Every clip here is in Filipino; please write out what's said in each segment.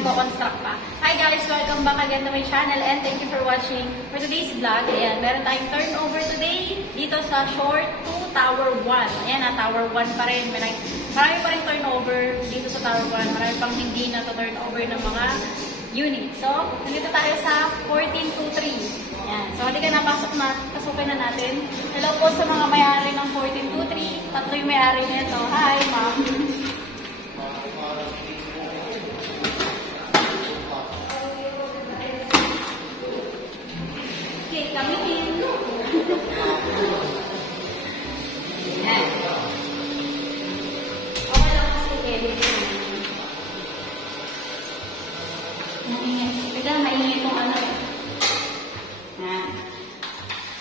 nagko-construct pa. Hi guys! Welcome back again to my channel and thank you for watching. For today's vlog, ayan, meron tayong turnover today dito sa Short to Tower 1. Ayan na, Tower 1 pa rin. Marami pa rin turnover dito sa Tower 1. Marami pang hindi na to turnover ng mga unit. So, nandito tayo sa 1423. Ayan. So, halika na, pasukin na natin. Hello po sa mga may-ari ng 1423. Tatlo yung may-ari nito. Hi, ma'am. Okay, kami in. Ayan. Okay lang kasi edit. Bigla maingay itong ano.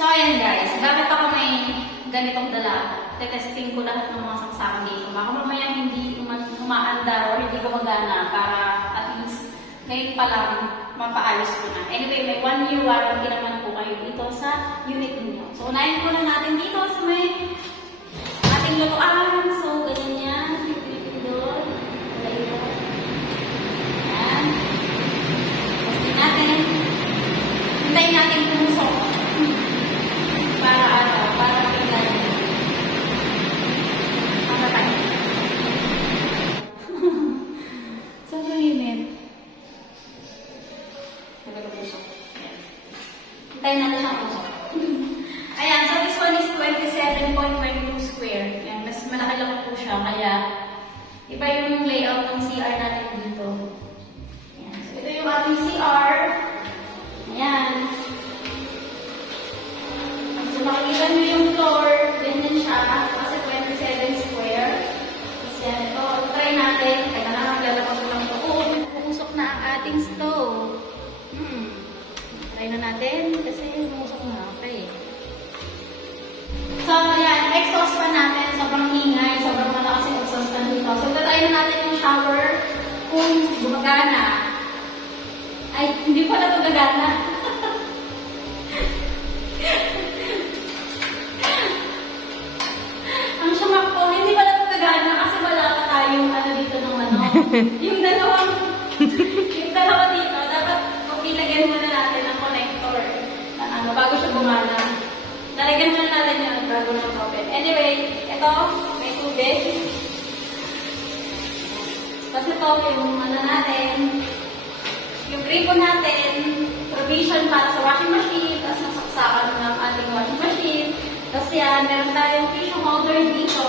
So, ayan guys. Bakit ako may ganitong dala? Testing ko lahat ng mga saksakan dito. Baka mamaya hindi umaandar or hindi gumagana para at least ngayon pa lang mapaayos ko na. Anyway, may 1 year warranty naman po kayo dito sa unit niyo. So, unahin ko na natin dito sa may ating lutuan. So, ganyan yan. Pipilitin doon. Ayan. Testing natin. Hintayin natin pumusok. Para pinag tayo. Saan yung unit? Nagagapusok. Hintayin natin siya pusok. Ayan, so this one is 27.22 square. Ayan, mas malaki-laki po siya, kaya iba yung layout ng CR natin dito. Ayan, so ito yung ating CR. Ayan. So, makikita nyo yung floor, ganyan siya, kasi 27 square. Tapos yan, ito, try natin. Kaya na maglalabas ko lang ito. Pumusok na ang ating stove. Try na natin, kasi pumusok na. Okay. So, yan, exhaust fan natin. Sobrang ingay, sobrang malakas yung exhaust fan dito. So, try na natin yung shower kung gumagana. Ay, hindi pala ito gagana. yung dalawa dito, dapat ilagyan muna natin ang connector na ano, bago siya gumana. Lalagyan muna natin yun bago ng open. Anyway, ito, may tubig. Tapos ito, yung ano natin, yung gripo natin, provision para sa washing machine, tapos nasaksakan ng ating washing machine. Tapos yan, meron tayong tissue holder dito.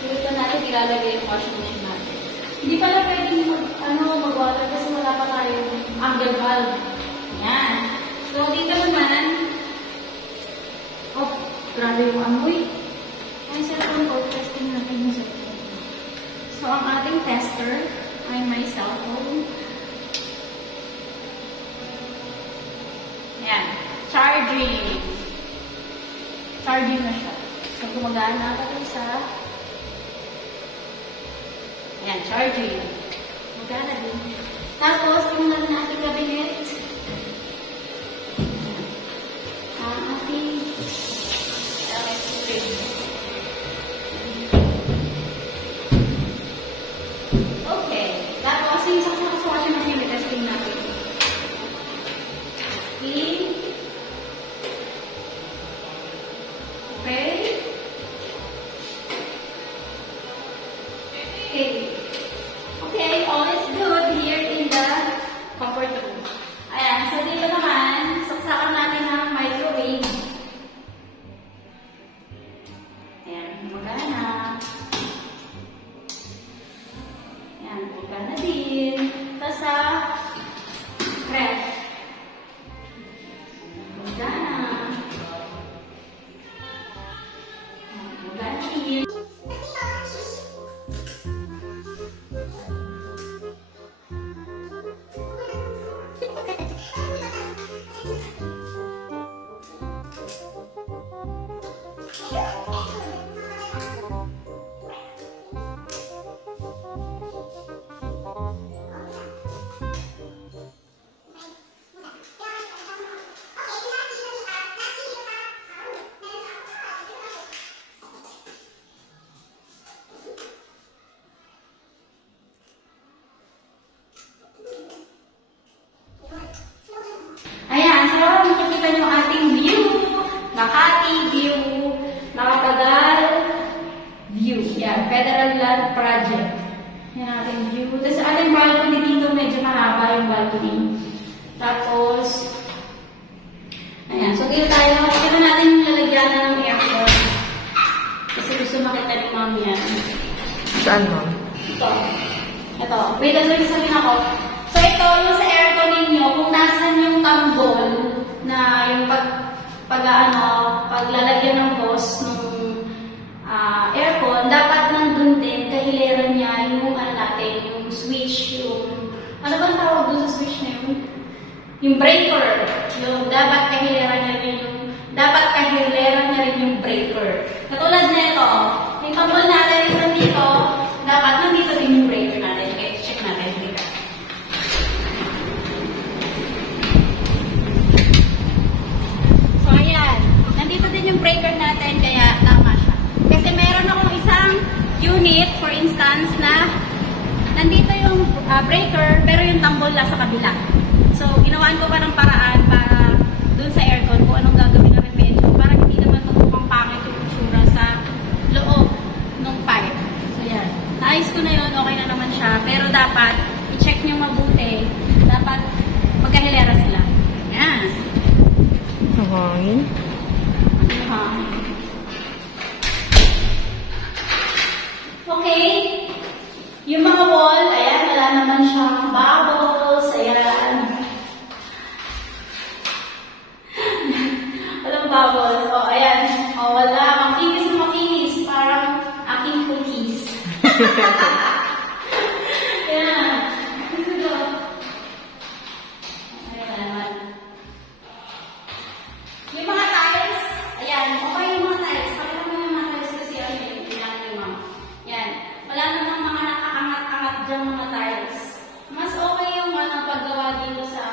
Dito natin ilalagay yung washing machine natin. Hindi pala pwedeng mag-water kasi wala pa tayong angle valve. Yan. So, dito naman, grabe yung amoy. May cellphone ko, testing natin yung cellphone. So, ang ating tester ay may cellphone. Yan. Charging. Charging na siya. So, gumagana pa ito sa ayan, charging. Magana din. Tapos, yung natin cabinet. Ang ating electric. Okay. Tapos, yung sa washing machine, testing natin. Okay. Okay, all is good here in the comfort room. Ayan, so dito naman, saksakan natin ang microwave. Ayan, magana. Ayan, magana din. Tapos sa ref. Magana. Magana din. natin view. Tapos ating balcony dito, medyo mahaba yung balcony. Tapos, ayan. So, dito tayo. Ito natin yung lalagyanan ng aircon. Kasi gusto makita ni Mami yan. Saan, Ma'am? Ito. Wait, lang sabihin ako. So, ito, yung sa aircon ninyo, kung nasan yung tambol na yung paglalagyan ng hose ng aircon, dapat nandun din, kahilera niya, yung natin, yung switch, yung, ano bang tawag doon sa switch na yun? Yung breaker. Yung dapat kahilera niya rin yung breaker. Katulad na ito, yung tambol natin is nandito, dapat nandito din yung breaker natin. Okay, check natin dito. So, ayan. Nandito din yung breaker natin, kaya tama siya. Kasi meron akong isang unit, for instance, na nandito yung breaker, pero yung tambol nasa kabila. So, ginawaan ko pa ng paraan para dun sa aircon kung anong gagawin na remedyo para hindi naman magmukhang pangit yung itsura sa loob ng pipe. So, yan. Naayos ko na yun, okay na naman siya. Pero dapat, i-check nyo mabuti. Dapat, magkahilera sila. Yan. Hangin. Okay. Yung mga wall, ayan, wala naman siyang bubbles. Ayan. Walang bubbles. O, ayan. O, wala. Makinis na makinis. Parang aking cookies. Ayan. Ito. Ayan. Yung mga tiles, ayan. Okay yung mga tiles. Pakita mo yung mga tiles kasi yung yan. Wala namang mga nakaangat-angat dyan mga tiles. Mas okay yung paggawa dito sa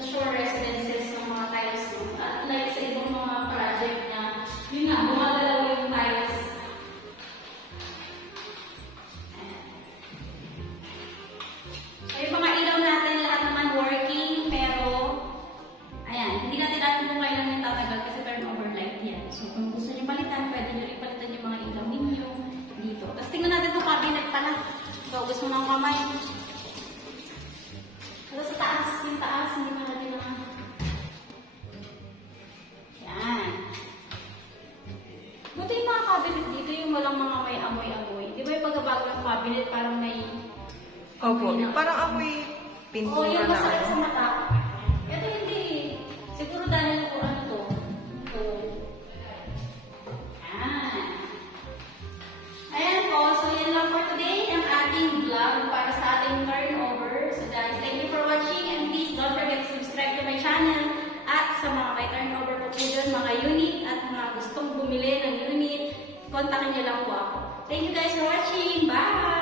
shore residences ng mga tiles. At like sa ibang mga project na, yun nga, gumagalaw yung tiles. So yung mga ilaw natin, lahat naman working, pero ayan, hindi natin alam kung kailan yung tatagal kasi turnover light yan. So kung gusto nyo palitan, pwede nyo rin palitan yung mga ilaw ninyo dito. Tapos tingnan natin itong cabinet pala. So, gusto mo ng kamay. Ito sa taas, yung taas, hindi mo natin naman. Yan. Buti yung mga cabinet dito, yung walang mga may amoy-amoy. Di ba yung pagkabago ng cabinet, parang may... Opo, parang amoy pintura yung na. masakit sa mata. Ito hindi. Siguro dahil ko ano to. Ito. Ayan po, so yan lang for today ang ating vlog para sa ating turnover. So guys, thank you for watching and please don't forget to subscribe to my channel at sa mga may turnover po po dyan, mga unit at mga gustong bumili ng unit, kontakin niyo lang po ako. Thank you guys for watching. Bye!